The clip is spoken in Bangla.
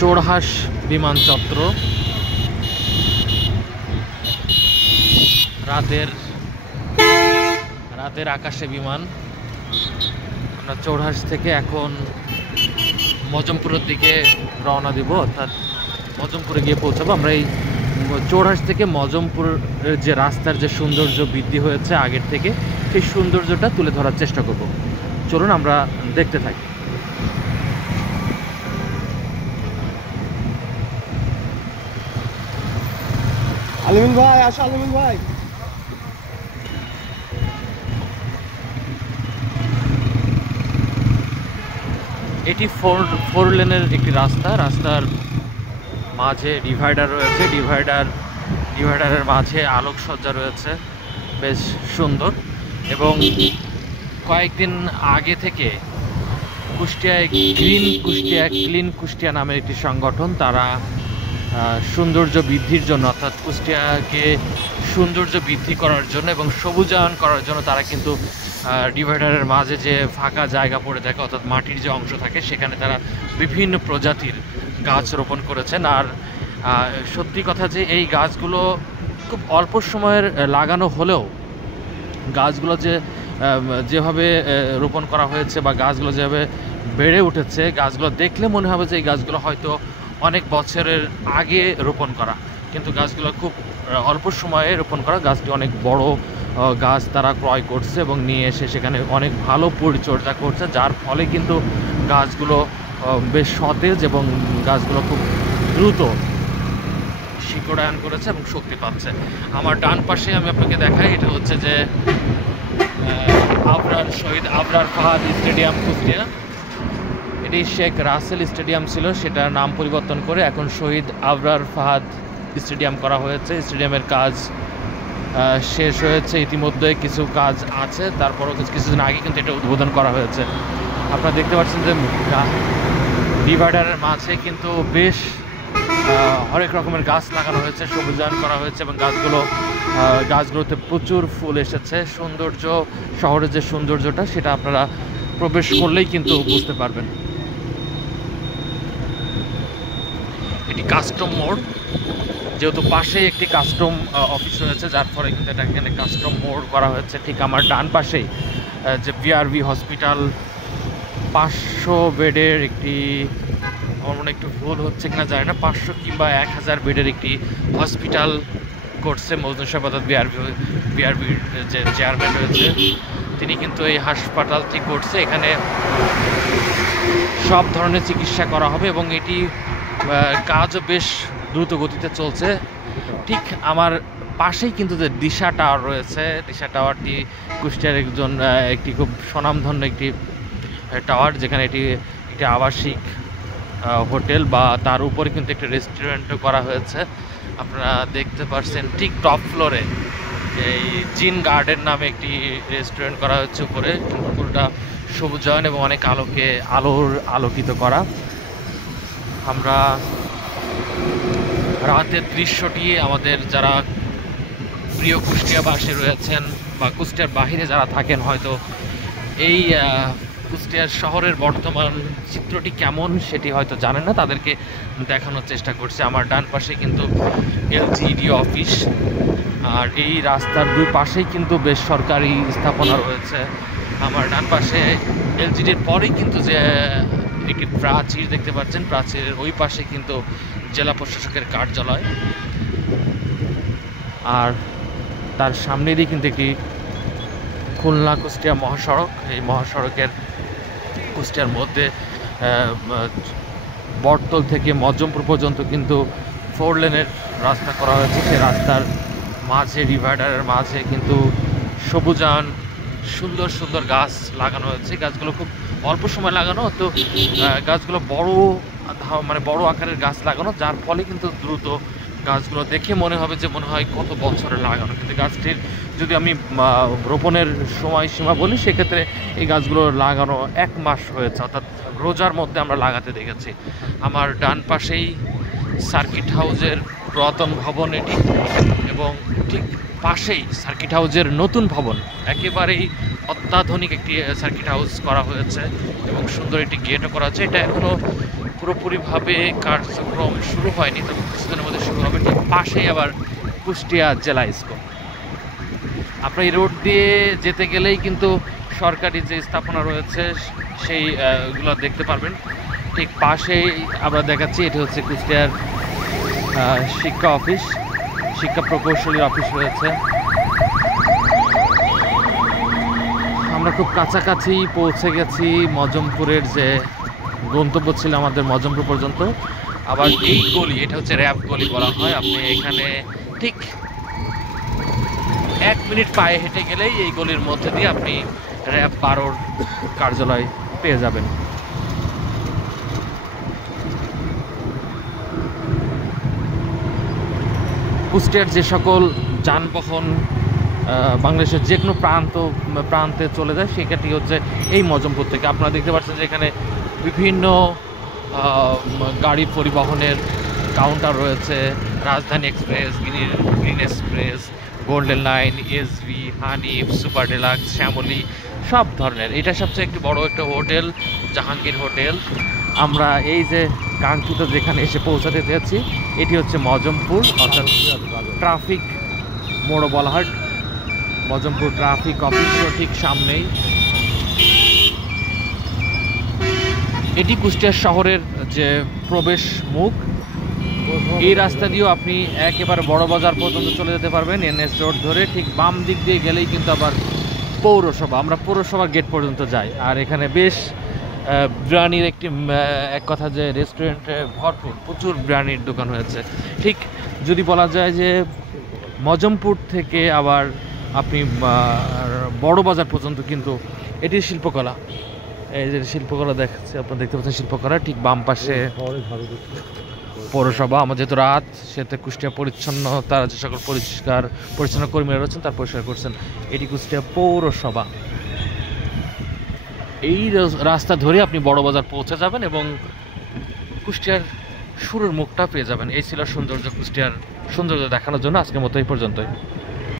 চোরহাস বিমান চত্বর। রাতের আকাশে বিমান। আমরা চোরহাস থেকে এখন মজমপুরের দিকে রওনা দিব, অর্থাৎ মজমপুরে গিয়ে পৌঁছাবো। আমরা এই চোরহাস থেকে মজমপুরের যে রাস্তার যে সৌন্দর্য বৃদ্ধি হয়েছে আগের থেকে, সেই সৌন্দর্যটা তুলে ধরার চেষ্টা করব। চলুন আমরা দেখতে থাকি। আলিমিন ভাই আসো, আলিমিন ভাই। এটি ফোর লেনের একটি রাস্তার মাঝে ডিভাইডার রয়েছে। ডিভাইডারের মাঝে আলোকসজ্জা রয়েছে, বেশ সুন্দর। এবং কয়েকদিন আগে থেকে কুষ্টিয়ায় ক্লিন কুষ্টিয়া নামের একটি সংগঠন, তারা সৌন্দর্য বৃদ্ধির জন্য, অর্থাৎ কুষ্টিয়াকে সৌন্দর্য বৃদ্ধি করার জন্য এবং সবুজায়ন করার জন্য তারা কিন্তু ডিভাইডারের মাঝে যে ফাঁকা জায়গা পড়ে থাকে, অর্থাৎ মাটির যে অংশ থাকে, সেখানে তারা বিভিন্ন প্রজাতির গাছ রোপণ করেছেন। আর সত্যি কথা যে এই গাছগুলো খুব অল্প সময়ের লাগানো হলেও গাছগুলো যেভাবে রোপণ করা হয়েছে বা গাছগুলো যেভাবে বেড়ে উঠেছে, গাছগুলো দেখলে মনে হবে যে এই গাছগুলো হয়তো অনেক বছরের আগে রোপণ করা, কিন্তু গাছগুলো খুব অল্প সময়ে রোপণ করা। গাছটি অনেক বড় গাছ তারা ক্রয় করছে এবং নিয়ে এসে সেখানে অনেক ভালো পরিচর্যা করছে, যার ফলে কিন্তু গাছগুলো বেশ সতেজ এবং গাছগুলো খুব দ্রুত শিকড়ায়ন করেছে এবং শক্তি পাচ্ছে। আমার ডান পাশে আমি আপনাকে দেখাই, এটা হচ্ছে যে শহীদ আবরার ফাহাদ স্টেডিয়াম কুষ্টিয়া। এটি শেখ রাসেল স্টেডিয়াম ছিল, সেটার নাম পরিবর্তন করে এখন শহীদ আবরার ফাহাদ স্টেডিয়াম করা হয়েছে। স্টেডিয়ামের কাজ শেষ হয়েছে, ইতিমধ্যে কিছু কাজ আছে, তারপরও কিছুদিন আগে কিন্তু এটা উদ্বোধন করা হয়েছে। আপনারা দেখতে পাচ্ছেন যে ডিভাইডারের মাঝে কিন্তু বেশ হরেক রকমের গাছ লাগানো হয়েছে, সবুজায়ন করা হয়েছে এবং গাছগুলোতে প্রচুর ফুল এসেছে। শহরের যে সৌন্দর্যটা, সেটা আপনারা প্রবেশ করলেই কিন্তু বুঝতে পারবেন। এটি কাস্টম মোড়, যেহেতু পাশেই একটি কাস্টম অফিস রয়েছে, যার ফলে কিন্তু এটা এখানে কাস্টম মোড় করা হয়েছে। ঠিক আমার ডান পাশেই যে বিআরবি হসপিটাল, 500 বেডের একটি, আমার মনে একটু ভুল হচ্ছে কিনা জানি না, 500 কিংবা 1000 বেডের একটি হসপিটাল করছে মজনু সাহেব, অর্থাৎ বিআরবির যে চেয়ারম্যান রয়েছে, তিনি কিন্তু এই হাসপাতালটি করছে। এখানে সব ধরনের চিকিৎসা করা হবে এবং এটি কাজও বেশ দ্রুত গতিতে চলছে। ঠিক আমার পাশেই কিন্তু যে দিশা টাওয়ার রয়েছে, দিশা টাওয়ারটি কুষ্টিয়ার একটি খুব স্বনামধন্য একটি টাওয়ার, যেখানে এটি একটি আবাসিক হোটেল বা তার উপরে কিন্তু একটি রেস্টুরেন্টও করা হয়েছে। আপনারা দেখতে পাচ্ছেন ঠিক টপ ফ্লোরে এই জিন গার্ডেন নামে একটি রেস্টুরেন্ট করা হচ্ছে উপরে, পুরোটা সবুজায়ন এবং অনেক আলোকিত করা। আমরা রাতের দৃশ্যটি আমাদের যারা প্রিয় কুষ্টিয়াবাসী রয়েছেন বা কুষ্টিয়ার বাহিরে যারা থাকেন, হয়তো এই কুষ্টিয়ার শহরের বর্তমান চিত্রটি কেমন সেটি হয়তো জানেন না, তাদেরকে দেখানোর চেষ্টা করছে। আমার ডান পাশে কিন্তু এলজিইডি অফিস, আর এই রাস্তার দুই পাশেই কিন্তু বেশ সরকারি স্থাপনা রয়েছে। আমার ডান পাশে এলজিডির পরেই কিন্তু যে একটি প্রাচীর দেখতে পাচ্ছেন, প্রাচীরের ওই পাশে কিন্তু জেলা প্রশাসকের কার্যালয়, আর তার সামনেরই কিন্তু একটি খুলনা কুষ্টিয়া মহাসড়ক। এই মহাসড়কের কুষ্টিয়ার মধ্যে বটতল থেকে মজমপুর পর্যন্ত কিন্তু 4 লেনের রাস্তা করা হয়েছে। সেই রাস্তার মাঝে ডিভাইডারের মাঝে কিন্তু সবুজায়ন সুন্দর সুন্দর গাছ লাগানো হয়েছে। গাছগুলো খুব অল্প সময় লাগানো, তো গাছগুলো বড় আকারের গাছ লাগানো, যার ফলে কিন্তু দ্রুত গাছগুলো দেখে মনে হয় কত বছরের লাগানো। কিন্তু গাছটির যদি আমি রোপণের সময়সীমা বলি, সেক্ষেত্রে এই গাছগুলো লাগানো 1 মাস হয়েছে, অর্থাৎ রোজার মধ্যে আমরা লাগাতে দেখেছি। আমার ডান পাশেই সার্কিট হাউসের পুরাতন ভবন এটি, এবং ঠিক পাশেই সার্কিট হাউসের নতুন ভবন, একেবারেই অত্যাধুনিক একটি সার্কিট হাউস করা হয়েছে এবং সুন্দর একটি গেটও করা হচ্ছে। এটা এখনও পুরোপুরিভাবে কার্যক্রম শুরু হয়নি, তবে কিছুদিনের মধ্যে শুরু হবে। ঠিক পাশেই আবার কুষ্টিয়া জেলা স্কুল। আপনার এই রোড দিয়ে যেতে গেলেই কিন্তু সরকারি যে স্থাপনা রয়েছে সেইগুলো দেখতে পারবেন। ঠিক পাশেই আমরা দেখাচ্ছি, এটি হচ্ছে কুষ্টিয়ার শিক্ষা অফিস, শিক্ষা প্রকৌশলীর অফিস রয়েছে। আমরা খুব কাছাকাছি পৌঁছে গেছি মজমপুরের যে গন্তব্য ছিল আমাদের, মজমপুর পর্যন্ত। আবার এই গলি, এটা হচ্ছে র্যাব গলি বলা হয়। আপনি এখানে ঠিক 1 মিনিট পায়ে হেঁটে গেলেই এই গলির মধ্যে দিয়ে আপনি র্যাব 12 কার্যালয় পেয়ে যাবেন। কুষ্টিয়ার যে সকল যানবাহন বাংলাদেশের যে কোনো প্রান্তে চলে যায়, সেখানটি হচ্ছে এই মজমপুর থেকে। আপনারা দেখতে পাচ্ছেন যে এখানে বিভিন্ন গাড়ি পরিবহনের কাউন্টার রয়েছে। Rajdhani Express, Green Express, Golden Line, SV, Hanif, Super Deluxe, Shyamoli, সব ধরনের। এটা সবচেয়ে একটি বড় একটা হোটেল, জাহাঙ্গীর হোটেল। আমরা এই যে কাঙ্ক্ষিত যেখানে এসে পৌঁছাতে চেয়েছি, এটি হচ্ছে মজমপুর, অর্থাৎ ট্রাফিক মোড় বলা হয়। মজমপুর ট্রাফিক অফিসও ঠিক সামনেই। এটি কুষ্টিয়া শহরের যে প্রবেশ মুখ। এই রাস্তা দিয়েও আপনি একেবারে বড় বাজার পর্যন্ত চলে যেতে পারবেন NS রোড ধরে। ঠিক বাম দিক দিয়ে গেলেই কিন্তু আবার পৌরসভা, আমরা পৌরসভা গেট পর্যন্ত যাই। আর এখানে বেশ বিরিয়ানির এক কথা যে রেস্টুরেন্টে ভরপুর, প্রচুর বিরিয়ানির দোকান হয়েছে। ঠিক যদি বলা যায় যে মজমপুর থেকে আবার আপনি বড় বাজার পর্যন্ত কিন্তু এটি শিল্পকলা। এই যে শিল্পকলা দেখাচ্ছে, আপনারা দেখতে পাচ্ছেন শিল্পকলা। ঠিক বাম পাশে পৌরসভা। আমার যেহেতু রাত, সেহেতু কুষ্টিয়া পরিচ্ছন্নতা যে সকল পরিচ্ছন্ন কর্মীরা রয়েছেন তার পরিষ্কার করছেন। এটি কুষ্টিয়া পৌরসভা। এই রাস্তা ধরে আপনি বড় বাজার পৌঁছে যাবেন এবং কুষ্টিয়ার শুরুর মুখটা পেয়ে যাবেন। এই ছিল সৌন্দর্য, কুষ্টিয়ার সৌন্দর্য দেখানোর জন্য আজকের মতো এই পর্যন্তই।